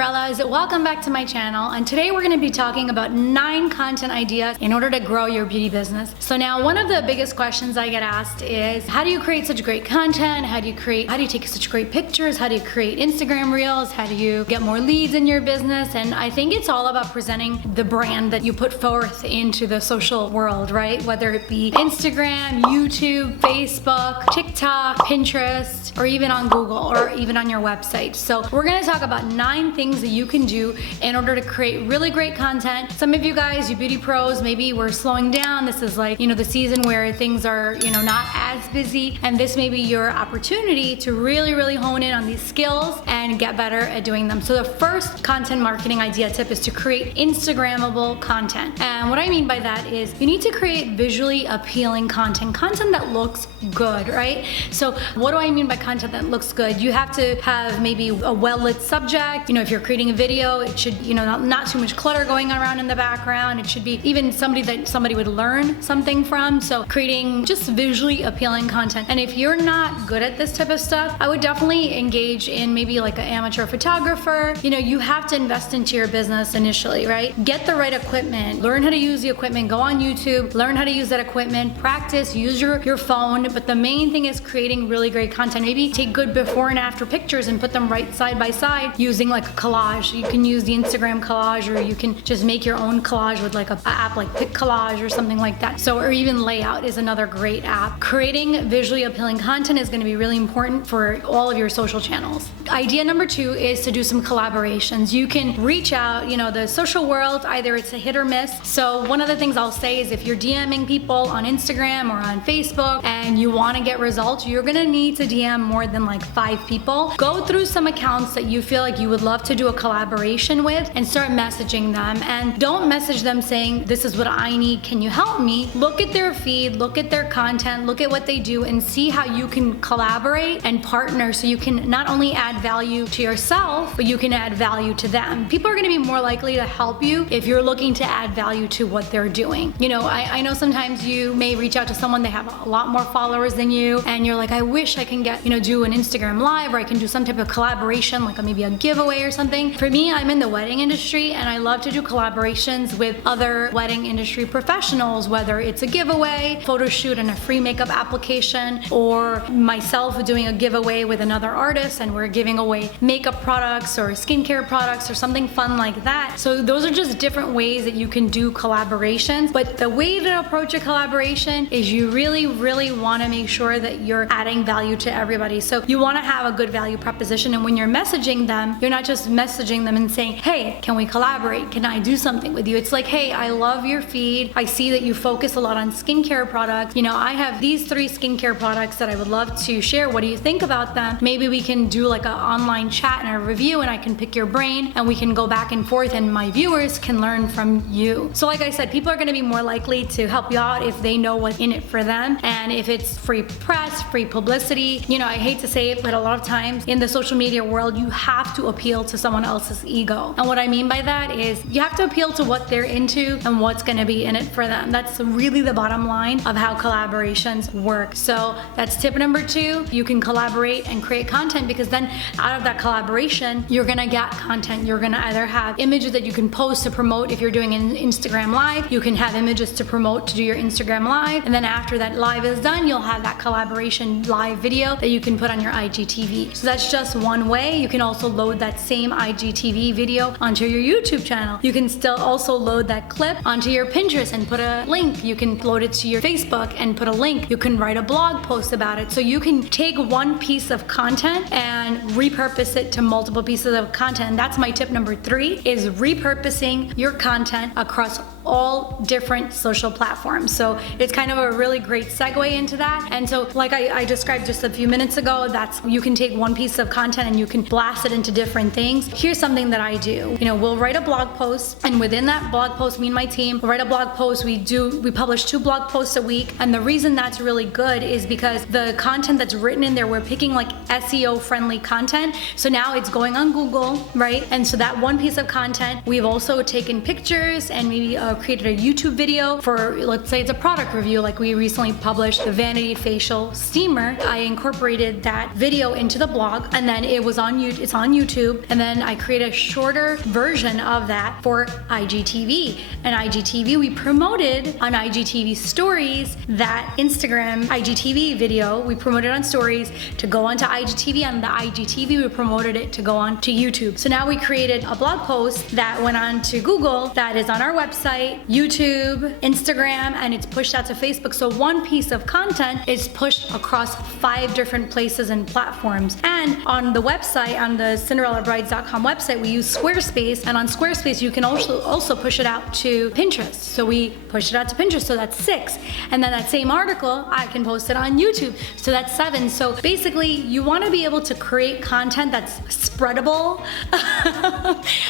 Cinderellas, welcome back to my channel, and today we're going to be talking about 9 content ideas in order to grow your beauty business. So now one of the biggest questions I get asked is, how do you create such great content? How do you take such great pictures? How do you create Instagram reels? How do you get more leads in your business? And I think it's all about presenting the brand that you put forth into the social world, right? Whether it be Instagram, YouTube, Facebook, TikTok, Pinterest, or even on Google, or even on your website. So we're going to talk about 9 things that you can do in order to create really great content. Some of you guys, you beauty pros, maybe we're slowing down. This is like, the season where things are, not as busy, and this may be your opportunity to really hone in on these skills and get better at doing them. So the first content marketing idea tip is to create Instagrammable content. And what I mean by that is you need to create visually appealing content that looks good, right? So what do I mean by content that looks good? You have to have maybe a well-lit subject. If you're creating a video, it should, not too much clutter going around in the background. It should be even somebody would learn something from. So creating just visually appealing content. And if you're not good at this type of stuff, I would definitely engage in maybe like an amateur photographer. You have to invest into your business initially, right? Get the right equipment, learn how to use the equipment, go on YouTube, learn how to use that equipment, practice, use your phone. But the main thing is creating really great content. Maybe take good before and after pictures and put them right side by side using like a collage. You can use the Instagram collage, or you can just make your own collage with like an app like Pic Collage or something like that. So, or even Layout is another great app. Creating visually appealing content is going to be really important for all of your social channels. Idea number 2 is to do some collaborations. You can reach out, the social world, either it's a hit or miss. So one of the things I'll say is if you're DMing people on Instagram or on Facebook and you want to get results, you're going to need to DM more than like 5 people. Go through some accounts that you feel like you would love to do a collaboration with and start messaging them. And don't message them saying, this is what I need, can you help me? Look at their feed, look at their content, look at what they do, and see how you can collaborate and partner so you can not only add value to yourself, but you can add value to them. People are going to be more likely to help you if you're looking to add value to what they're doing. I know sometimes you may reach out to someone, they have a lot more followers than you, and you're like, I wish I can get, do an Instagram live, or I can do some type of collaboration, like maybe a giveaway or something. For me, I'm in the wedding industry, and I love to do collaborations with other wedding industry professionals, whether it's a giveaway, photo shoot, and a free makeup application, or myself doing a giveaway with another artist, and we're giving away makeup products or skincare products or something fun like that. So those are just different ways that you can do collaborations. But the way to approach a collaboration is you really want to make sure that you're adding value to everybody. So you want to have a good value proposition, and when you're messaging them, you're not just messaging them and saying, hey, can we collaborate? Can I do something with you? It's like, hey, I love your feed. I see that you focus a lot on skincare products. I have these 3 skincare products that I would love to share. What do you think about them? Maybe we can do like an online chat and a review, and I can pick your brain and we can go back and forth, and my viewers can learn from you. So like I said, people are going to be more likely to help you out if they know what's in it for them, and if it's free press, free publicity. I hate to say it, but a lot of times in the social media world, you have to appeal to someone else's ego. And what I mean by that is you have to appeal to what they're into and what's going to be in it for them. That's really the bottom line of how collaborations work. So that's tip number 2. You can collaborate and create content, because then out of that collaboration, you're going to get content. You're going to either have images that you can post to promote if you're doing an Instagram live. You can have images to promote to do your Instagram live. And then after that live is done, you'll have that collaboration live video that you can put on your IGTV. So that's just one way. You can also load that same IGTV video onto your YouTube channel. You can still also load that clip onto your Pinterest and put a link. You can load it to your Facebook and put a link. You can write a blog post about it. So you can take one piece of content and repurpose it to multiple pieces of content. And that's my tip number 3, is repurposing your content across all different social platforms. So it's kind of a really great segue into that. And so like I described just a few minutes ago, that's, you can take one piece of content and you can blast it into different things. Here's something that I do. We'll write a blog post, and within that blog post, me and my team will write a blog post. We publish 2 blog posts a week. And the reason that's really good is because the content that's written in there, we're picking like SEO friendly content. So now it's going on Google, right? And so that one piece of content, we've also taken pictures and maybe created a YouTube video for, let's say it's a product review, like we recently published the Vanity Facial Steamer. I incorporated that video into the blog, and then it's on YouTube, and then I created a shorter version of that for IGTV. And IGTV, we promoted on IGTV stories that Instagram IGTV video, we promoted on stories to go onto IGTV, and the IGTV, we promoted it to go on to YouTube. So now we created a blog post that went on to Google, that is on our website, YouTube, Instagram, and it's pushed out to Facebook. So one piece of content is pushed across 5 different places and platforms. And on the website, on the CinderellaBridez.com website, we use Squarespace, and on Squarespace you can also push it out to Pinterest. So we push it out to Pinterest, so that's 6. And then that same article, I can post it on YouTube, so that's 7. So basically, you want to be able to create content that's spreadable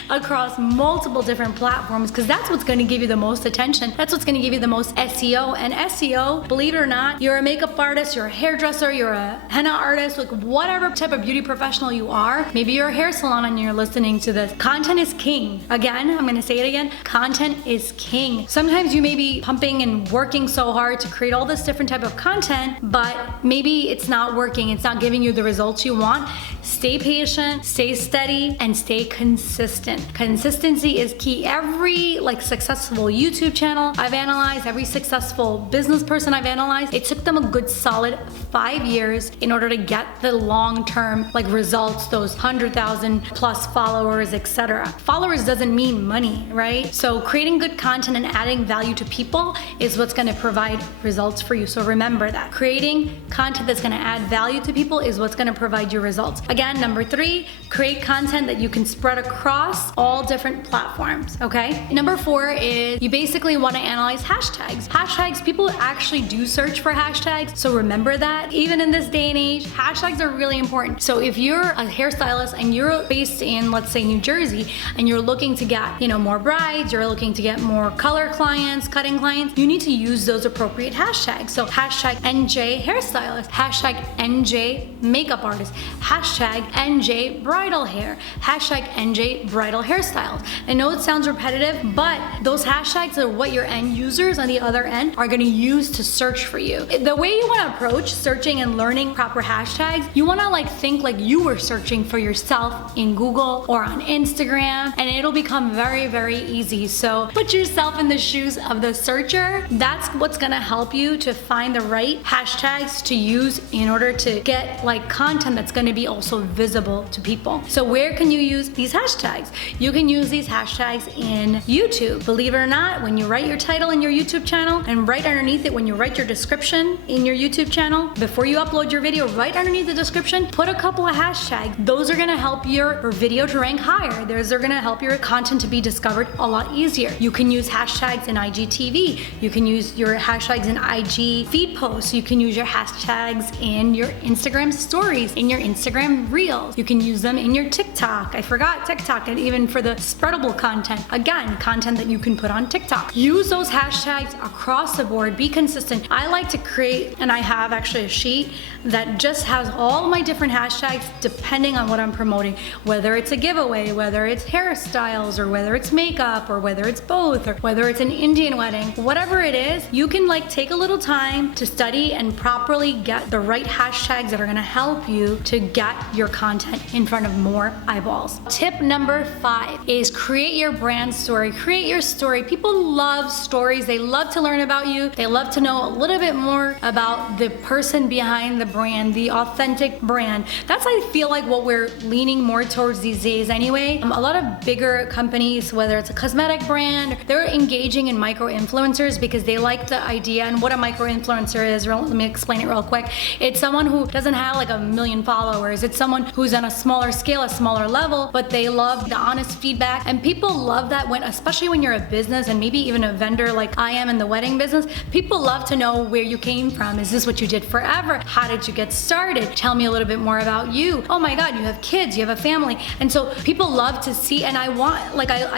across multiple different platforms, because that's what's going to give you the most attention. That's what's going to give you the most SEO. And SEO, believe it or not, you're a makeup artist, you're a hairdresser, you're a henna artist, like whatever type of beauty professional you are, maybe you're a hair salon and you're listening to this, content is king. Again, I'm going to say it again, content is king. Sometimes you may be pumping and working so hard to create all this different type of content, but maybe it's not working, it's not giving you the results you want. Stay patient, stay steady, and stay consistent. Consistency is key. Every successful YouTube channel I've analyzed, every successful business person I've analyzed, it took them a good solid 5 years in order to get the long-term results, those 100,000 plus followers, etc. Followers doesn't mean money, right? So creating good content and adding value to people is what's going to provide results for you. So remember that. Creating content that's going to add value to people is what's going to provide you results. Again, number 3, create content that you can spread across all different platforms, okay? Number 4 is you basically want to analyze hashtags. Hashtags, people actually do search for hashtags, so remember that. Even in this day and age, hashtags are really important. So if you're a hairstylist and you're based in, let's say, New Jersey, and you're looking to get, more brides, you're looking to get more color clients, cutting clients, you need to use those appropriate hashtags. So hashtag NJ hairstylist, hashtag NJ makeup artist, hashtag NJ bridal hair, hashtag NJ bridal hairstyles. I know it sounds repetitive, but those hashtags are what your end users on the other end are going to use to search for you. The way you want to approach searching and learning proper hashtags, you want to think like you were searching for yourself in Google or on Instagram, and it'll become very, very easy. So put yourself in the shoes of the searcher. That's what's going to help you to find the right hashtags to use in order to get content that's going to be also visible to people. So where can you use these hashtags? You can use these hashtags in YouTube. Believe it or not, when you write your title in your YouTube channel, and right underneath it, when you write your description in your YouTube channel, before you upload your video, right underneath the description, put a couple of hashtags. Those are going to help your video to rank higher. Those are going to help your content to be discovered a lot easier. You can use hashtags in IGTV. You can use your hashtags in IG feed posts. You can use your hashtags in your Instagram stories, in your Instagram reels. You can use them in your TikTok. I forgot TikTok, and even for the spreadable content. Again, content that you can put on TikTok. Use those hashtags across the board. Be consistent. I like to create, and I have actually a sheet that just has all my different hashtags depending on what I'm promoting. Whether it's a giveaway, whether it's hairstyles, or whether it's makeup, or whether it's both, or whether it's an Indian wedding, whatever it is, you can take a little time to study and properly get the right hashtags that are gonna help you to get your content in front of more eyeballs. Tip number 5 is create your brand story. Create your story. People love stories. They love to learn about you. They love to know a little bit more about the person behind the brand, the authentic brand. That's, I feel like, what we're leaning more towards these days anyway. A lot of bigger companies, whether it's a cosmetic brand, they're engaging in micro-influencers because they like the idea. And what a micro-influencer is, let me explain it real quick. It's someone who doesn't have 1 million followers. It's someone who's on a smaller scale, a smaller level, but they love the honest feedback. And people love that especially when you're a business and maybe even a vendor like I am in the wedding business, people love to know where you came from. Is this what you did forever? How did you get started? Tell me a little bit more about you. Oh my God, you have kids, you have a family. And so people love to see, and I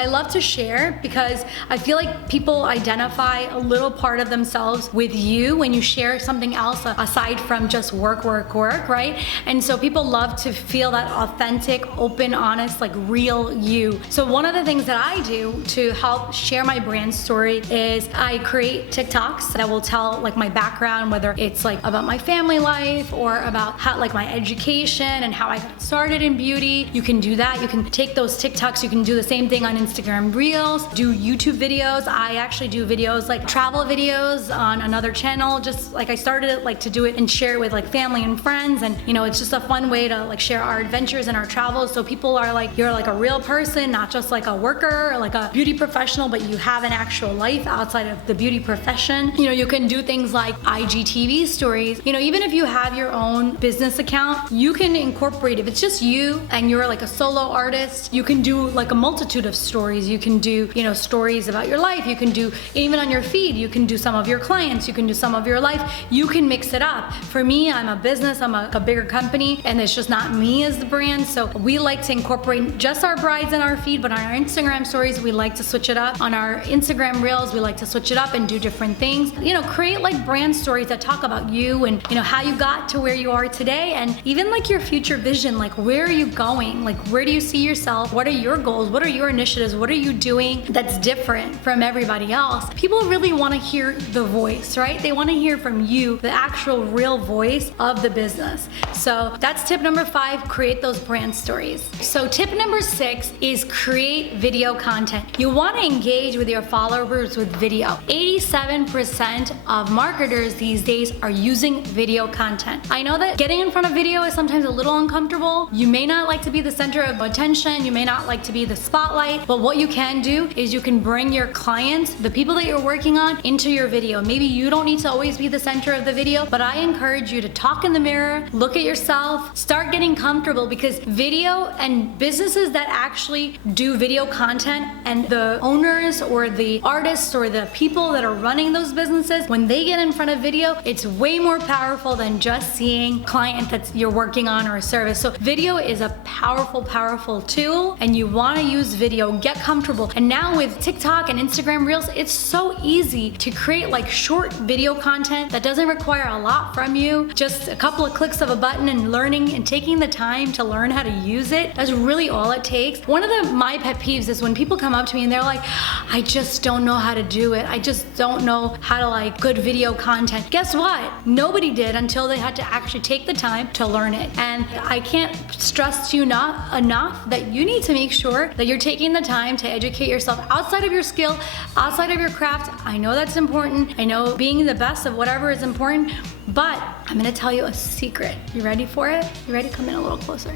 love to share because I feel like people identify a little part of themselves with you when you share something else aside from just work, right? And so people love to feel that authentic, open, honest, real you. So one of the things that I do to help share share my brand story is I create TikToks that will tell like my background, whether it's like about my family life or about how like my education and how I got started in beauty. You can do that. You can take those TikToks, you can do the same thing on Instagram Reels, do YouTube videos. I actually do videos like travel videos on another channel, just like I started it like to do it and share it with like family and friends, and you know, it's just a fun way to like share our adventures and our travels, so people are like, you're like a real person, not just like a worker or like a beauty professional, but you have an actual life outside of the beauty profession. You know, you can do things like IGTV stories. You know, even if you have your own business account, you can incorporate, if it's just you and you're like a solo artist, you can do like a multitude of stories. You can do, you know, stories about your life. You can do, even on your feed, you can do some of your clients, you can do some of your life. You can mix it up. For me, I'm a business, I'm a bigger company, and it's just not me as the brand. So we like to incorporate just our brides in our feed, but on our Instagram stories, we like to switch it up. On our Instagram Reels, we like to switch it up and do different things. You know, create like brand stories that talk about you and, you know, how you got to where you are today, and even like your future vision, like where are you going? Like where do you see yourself? What are your goals? What are your initiatives? What are you doing that's different from everybody else? People really want to hear the voice, right? They want to hear from you, the actual real voice of the business. So that's tip number 5, create those brand stories. So tip number 6 is create video content. You want to engage with your followers with video. 87% of marketers these days are using video content. I know that getting in front of video is sometimes a little uncomfortable. You may not like to be the center of attention. You may not like to be the spotlight, but what you can do is you can bring your clients, the people that you're working on, into your video. Maybe you don't need to always be the center of the video, but I encourage you to talk in the mirror, look at yourself, start getting comfortable, because video and businesses that actually do video content and the owners or the artists or the people that are running those businesses, when they get in front of video, it's way more powerful than just seeing client that you're working on or a service. So video is a powerful, powerful tool, and you want to use video. Get comfortable. And now with TikTok and Instagram Reels, it's so easy to create like short video content that doesn't require a lot from you. Just a couple of clicks of a button and learning and taking the time to learn how to use it. That's really all it takes. One of my pet peeves is when people come up to me and they're like, I just don't know how to do it. I just don't know how to like good video content. Guess what? Nobody did until they had to actually take the time to learn it. And I can't stress to you not enough that you need to make sure that you're taking the time to educate yourself outside of your skill, outside of your craft. I know that's important. I know being the best of whatever is important, but I'm gonna tell you a secret. You ready for it? You ready? Come in a little closer.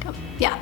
Come. Yeah.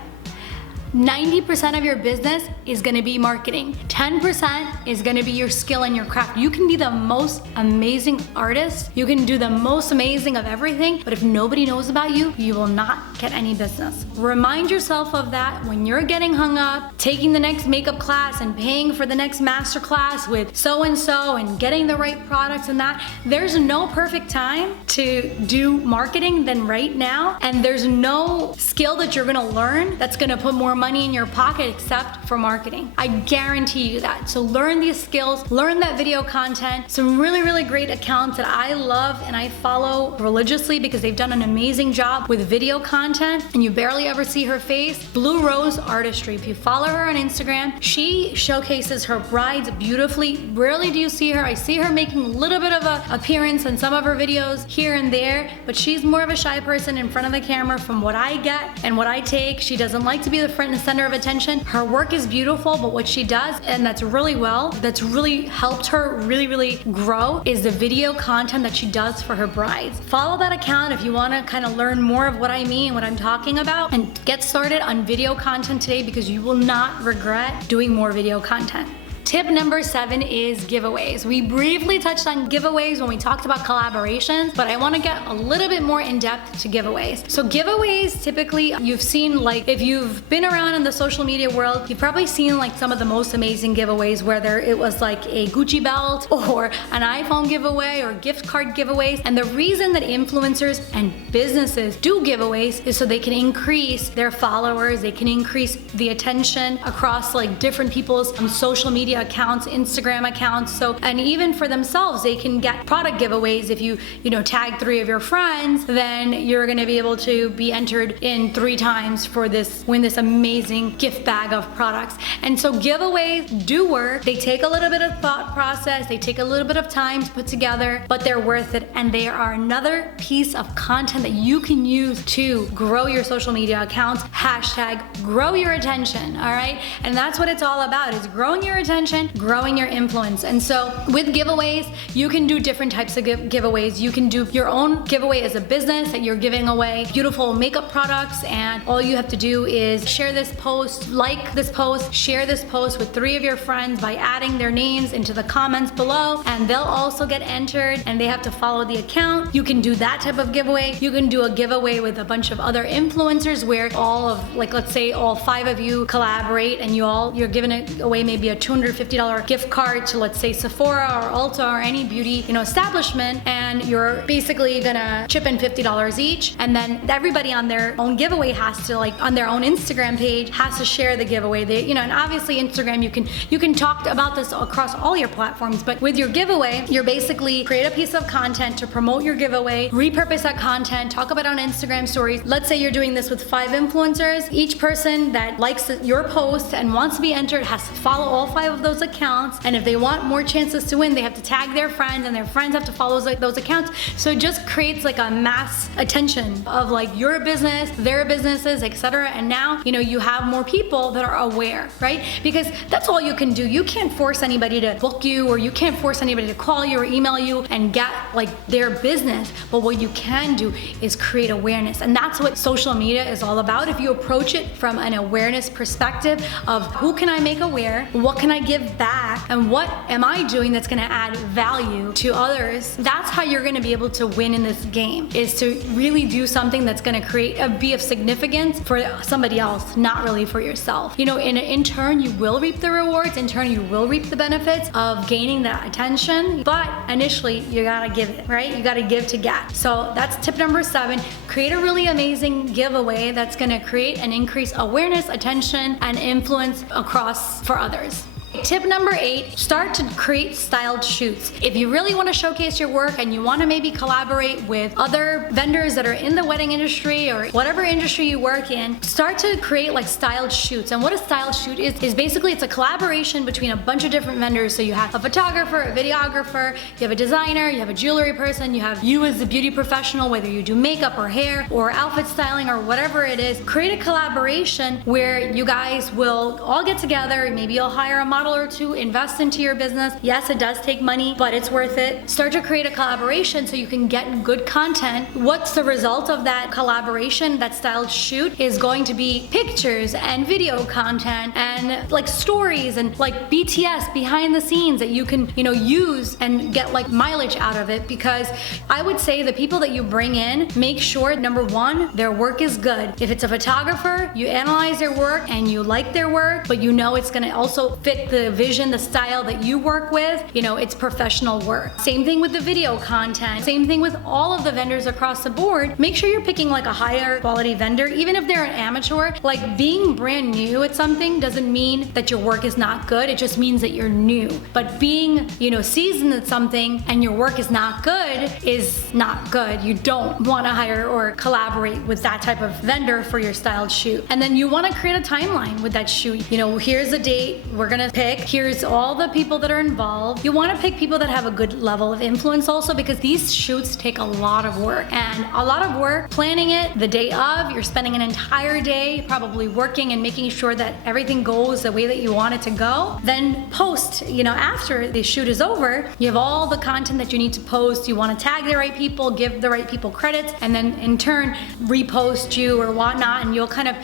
90% of your business is gonna be marketing. 10% is gonna be your skill and your craft. You can be the most amazing artist. You can do the most amazing of everything, but if nobody knows about you, you will not get any business. Remind yourself of that when you're getting hung up, taking the next makeup class and paying for the next master class with so-and-so and getting the right products and that. There's no perfect time to do marketing than right now, and there's no skill that you're gonna learn that's gonna put more money in your pocket except for marketing. I guarantee you that. So learn these skills, learn that video content. Some really, really great accounts that I love and I follow religiously because they've done an amazing job with video content and you barely ever see her face. Blue Rose Artistry. If you follow her on Instagram, she showcases her brides beautifully. Rarely do you see her. I see her making a little bit of an appearance in some of her videos here and there, but she's more of a shy person in front of the camera from what I get and what I take. She doesn't like to be the front and center of attention. Her work is beautiful, but what she does, and that's really helped her really grow, is the video content that she does for her brides. Follow that account if you want to kind of learn more of what I mean, what I'm talking about, and get started on video content today because you will not regret doing more video content. Tip number 7 is giveaways. We briefly touched on giveaways when we talked about collaborations, but I want to get a little bit more in depth to giveaways. So giveaways, typically you've seen, like if you've been around in the social media world, you've probably seen like some of the most amazing giveaways, whether it was like a Gucci belt or an iPhone giveaway or gift card giveaways. And the reason that influencers and businesses do giveaways is so they can increase their followers, they can increase the attention across like different people's social media media accounts, Instagram accounts. So, and even for themselves, they can get product giveaways. If you tag 3 of your friends, then you're gonna be able to be entered in 3 times for win this amazing gift bag of products. And so giveaways do work. They take a little bit of thought process, they take a little bit of time to put together, but they're worth it. And they are another piece of content that you can use to grow your social media accounts. Hashtag grow your attention, all right? And that's what it's all about, is growing your attention, growing your influence. And so with giveaways, you can do different types of giveaways. You can do your own giveaway as a business that you're giving away beautiful makeup products, and all you have to do is share this post, like this post, share this post with 3 of your friends by adding their names into the comments below, and they'll also get entered, and they have to follow the account. You can do that type of giveaway. You can do a giveaway with a bunch of other influencers where all of, like, let's say all 5 of you collaborate, and you're giving away maybe a $250 gift card to, let's say, Sephora or Ulta or any beauty establishment, and you're basically gonna chip in $50 each, and then everybody on their own giveaway has to, like, on their own Instagram page, has to share the giveaway. And obviously Instagram, you can talk about this across all your platforms, but with your giveaway, you're basically create a piece of content to promote your giveaway, repurpose that content, talk about it on Instagram stories. Let's say you're doing this with 5 influencers. Each person that likes your post and wants to be entered has to follow all 5 of those accounts, and if they want more chances to win, they have to tag their friends, and their friends have to follow those accounts. So it just creates like a mass attention of like your business, their businesses, etc. And now you have more people that are aware, right? Because that's all you can do. You can't force anybody to book you, or you can't force anybody to call you or email you and get like their business. But what you can do is create awareness, and that's what social media is all about. If you approach it from an awareness perspective of who can I make aware, what can I give back, and what am I doing that's going to add value to others, that's how you're going to be able to win in this game, is to really do something that's going to be of significance for somebody else, not really for yourself. In turn, you will reap the rewards. In turn, you will reap the benefits of gaining that attention. But initially, you gotta give it, right? You gotta give to get. So that's tip number 7. Create a really amazing giveaway that's gonna create and increase awareness, attention, and influence across for others. Tip number 8, start to create styled shoots. If you really want to showcase your work and you want to maybe collaborate with other vendors that are in the wedding industry or whatever industry you work in, start to create like styled shoots. And what a styled shoot is basically it's a collaboration between a bunch of different vendors. So you have a photographer, a videographer, you have a designer, you have a jewelry person, you have you as a beauty professional, whether you do makeup or hair or outfit styling or whatever it is. Create a collaboration where you guys will all get together. Maybe you'll hire a model or 2, invest into your business. Yes, it does take money, but it's worth it. Start to create a collaboration so you can get good content. What's the result of that collaboration, that styled shoot, is going to be pictures and video content and like stories and like BTS behind the scenes that you can, use and get like mileage out of it. Because I would say the people that you bring in, make sure, number 1, their work is good. If it's a photographer, you analyze their work and you like their work, but it's gonna also fit the vision, the style that you work with. It's professional work. Same thing with the video content. Same thing with all of the vendors across the board. Make sure you're picking like a higher quality vendor, even if they're an amateur. Like being brand new at something doesn't mean that your work is not good. It just means that you're new. But being, seasoned at something and your work is not good is not good. You don't want to hire or collaborate with that type of vendor for your styled shoot. And then you want to create a timeline with that shoot. Here's a date we're gonna pick. Here's all the people that are involved. You want to pick people that have a good level of influence also, because these shoots take a lot of work, and a lot of work planning it the day of. You're spending an entire day probably working and making sure that everything goes the way that you want it to go. Then post, after the shoot is over, you have all the content that you need to post. You want to tag the right people, give the right people credits, and then in turn repost you or whatnot, and you'll kind of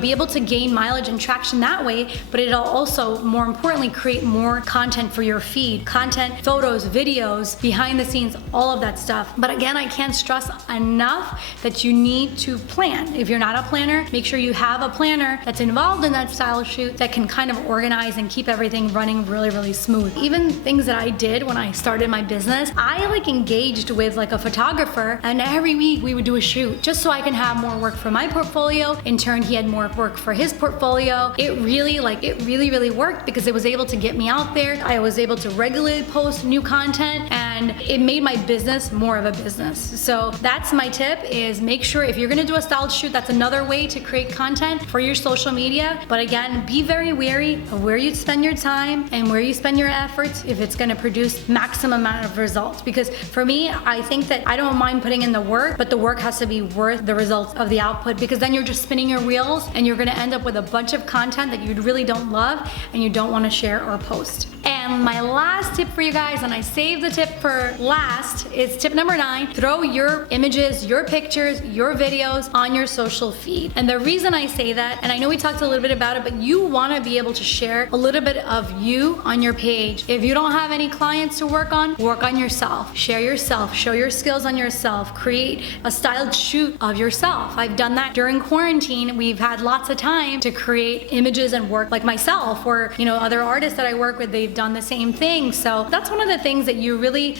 be able to gain mileage and traction that way. But it'll also, more importantly, create more content for your feed. Content, photos, videos, behind the scenes, all of that stuff. But again, I can't stress enough that you need to plan. If you're not a planner, make sure you have a planner that's involved in that style shoot that can kind of organize and keep everything running really, really smooth. Even things that I did when I started my business, I engaged with a photographer, and every week we would do a shoot just so I can have more work for my portfolio. In turn, he had more work for his portfolio. It really worked because it was able to get me out there. I was able to regularly post new content, and it made my business more of a business. So that's my tip, is make sure if you're gonna do a style shoot, that's another way to create content for your social media. But again, be very wary of where you spend your time and where you spend your efforts if it's gonna produce maximum amount of results. Because for me, I think that I don't mind putting in the work, but the work has to be worth the results of the output, because then you're just spinning your wheels and you're gonna end up with a bunch of content that you really don't love and you don't wanna share or post. And my last tip for you guys, and I saved the tip for last, is tip number 9. Throw your images, your pictures, your videos on your social feed. And the reason I say that, and I know we talked a little bit about it, but you wanna be able to share a little bit of you on your page. If you don't have any clients to work on yourself. Share yourself, show your skills on yourself, create a styled shoot of yourself. I've done that during quarantine. We've had lots of time to create images and work like myself, or other artists that I work with, they've done the same thing. So that's one of the things that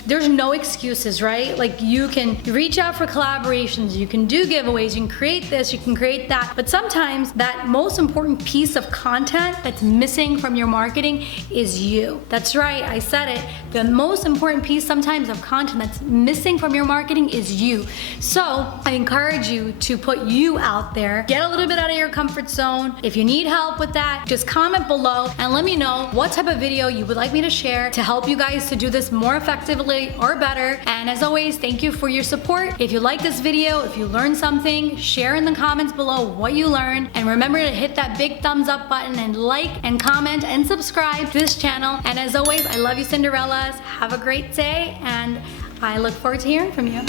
there's no excuses, right? Like, you can reach out for collaborations, you can do giveaways, you can create this, you can create that, but sometimes that most important piece of content that's missing from your marketing is you. That's right, I said it. The most important piece sometimes of content that's missing from your marketing is you. So I encourage you to put you out there, get a little bit out of your comfort zone. If you need help with that, just comment below and let me know what type of video you would like me to share to help you guys to do this more effectively or better. And as always, thank you for your support. If you like this video, if you learned something, share in the comments below what you learned, and remember to hit that big thumbs up button and like and comment and subscribe to this channel. And as always, I love you, Cinderellas. Have a great day, and I look forward to hearing from you.